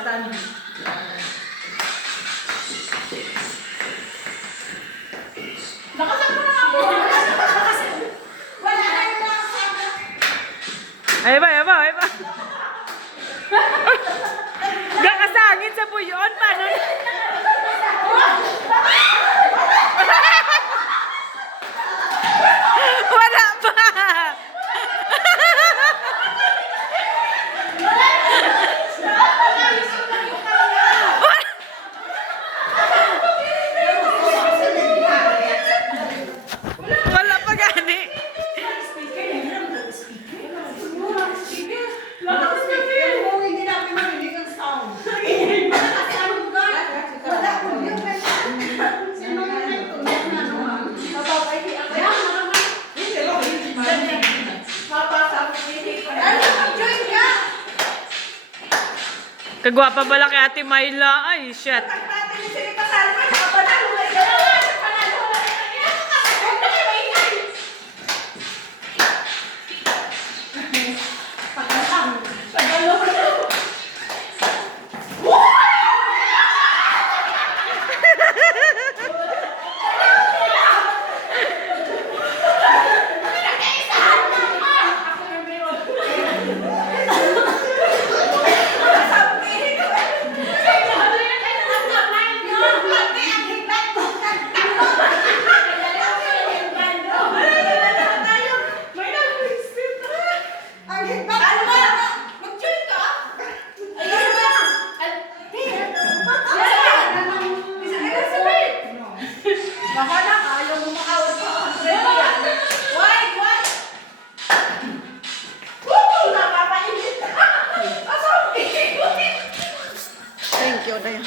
stand. Nakasan mo na ako. Wala na yung nakasan. Ay ba, ay ba, ay ba. Gakasangin sa buyon, paano? Wala pa. Wala pa gani. Hindi natin marinig ang sound. Kasi ano ba? Wala ko yung sino yung ito? Mababay ako. Hindi lang. Join ka! Kagwapa pala kay Ate Myla. Ay, shit. Thank you, Dayan.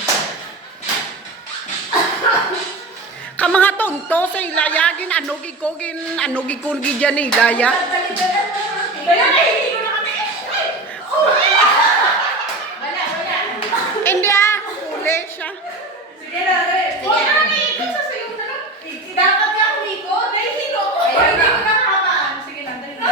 Kamanga tonto sa ilayagin, anugigkugin dyan ni ilaya. Hindi huli siya. Sige na, iikot sa sayo na lang. Dapat nga umikot, nahihilo ko. Hindi ko nakakaaan. Sige lang, dali na.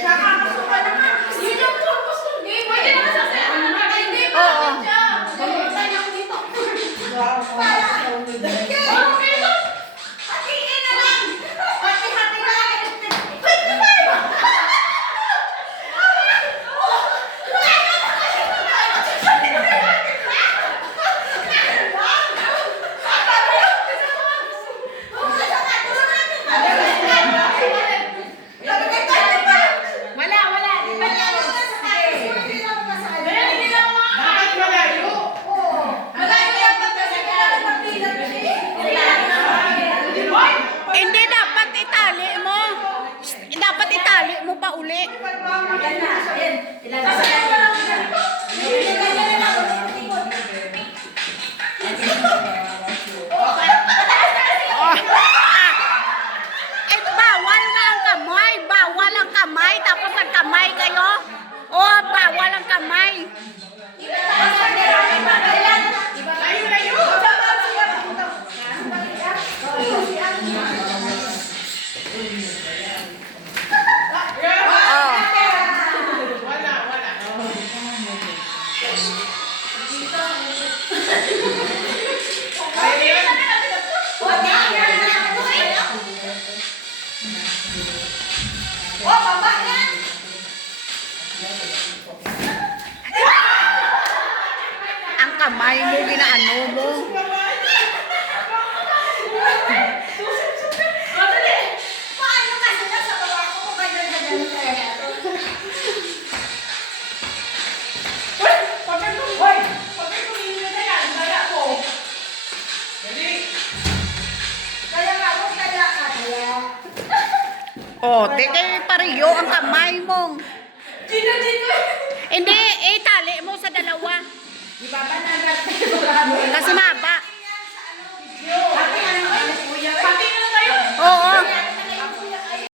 Nakakasuka na nga. Yun yung purpose ng game. Pwede naman sa sayo na naman. Hindi pa naman siya. Salutan niya ako dito. Okay lang. Hatiin na lang. Hati-hati na lang. Pwede ba? Hindi dapat itali mo. Dapat itali mo pa uli. Bawal na ang kamay. Bawal ang kamay. Tapos ang kamay kayo. Oh, bawal ang kamay. Ang kamay mo, ginaano mo. Oh, tigay pariyo ang kamay mo. Hindi, itali mo sa dalawa. Kasi